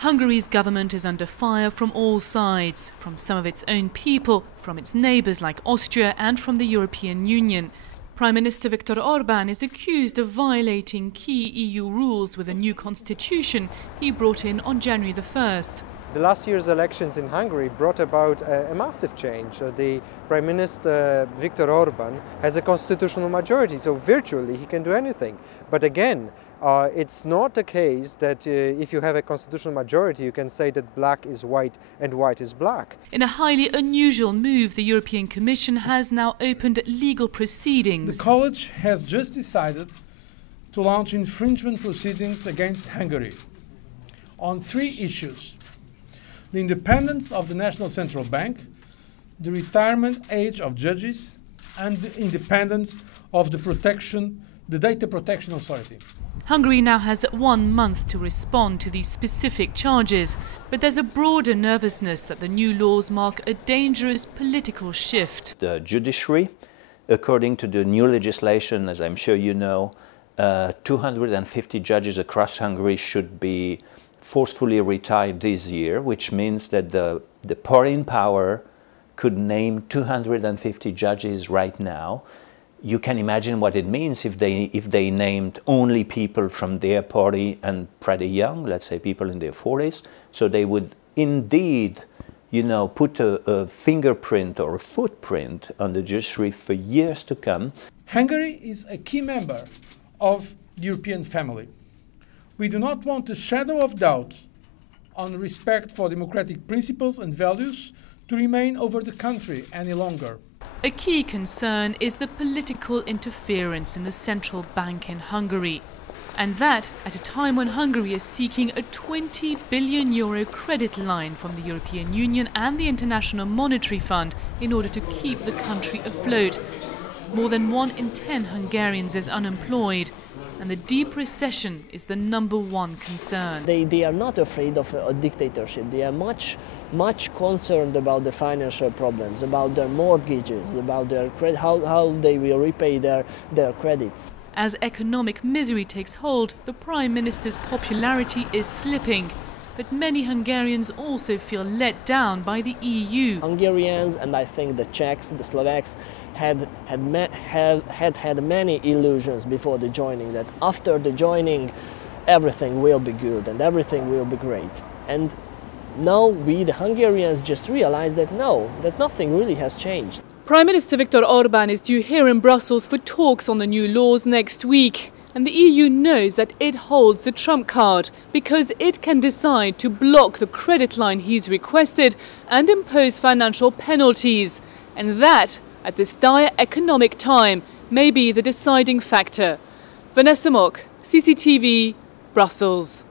Hungary's government is under fire from all sides, from some of its own people, from its neighbours like Austria and from the European Union. Prime Minister Viktor Orbán is accused of violating key EU rules with a new constitution he brought in on January the 1st. The last year's elections in Hungary brought about a massive change. The Prime Minister Viktor Orbán has a constitutional majority, so virtually he can do anything. But again, it's not the case that if you have a constitutional majority, you can say that black is white and white is black. In a highly unusual move, the European Commission has now opened legal proceedings. The College has just decided to launch infringement proceedings against Hungary on 3 issues: the independence of the National Central Bank, the retirement age of judges, and the independence of the Data Protection Authority. Hungary now has 1 month to respond to these specific charges, but there's a broader nervousness that the new laws mark a dangerous political shift. The judiciary, according to the new legislation, as I'm sure you know, 250 judges across Hungary should be forcefully retired this year, which means that the party in power could name 250 judges right now. You can imagine what it means if they named only people from their party and pretty young, let's say people in their 40s. So they would indeed, you know, put a fingerprint or a footprint on the judiciary for years to come. Hungary is a key member of the European family. We do not want a shadow of doubt on respect for democratic principles and values to remain over the country any longer. A key concern is the political interference in the central bank in Hungary. And that at a time when Hungary is seeking a €20 billion credit line from the European Union and the International Monetary Fund in order to keep the country afloat. More than 1 in 10 Hungarians is unemployed, and the deep recession is the #1 concern. They are not afraid of a dictatorship. They are much concerned about the financial problems, about their mortgages, about their how they will repay their credits. As economic misery takes hold, the Prime Minister's popularity is slipping. But many Hungarians also feel let down by the EU. Hungarians, and I think the Czechs, the Slovaks, had many illusions before the joining, that after the joining everything will be good and everything will be great. And now we, the Hungarians, just realize that no, that nothing really has changed. Prime Minister Viktor Orbán is due here in Brussels for talks on the new laws next week. And the EU knows that it holds the trump card because it can decide to block the credit line he's requested and impose financial penalties. And that, at this dire economic time, may be the deciding factor. Vanessa Mock, CCTV, Brussels.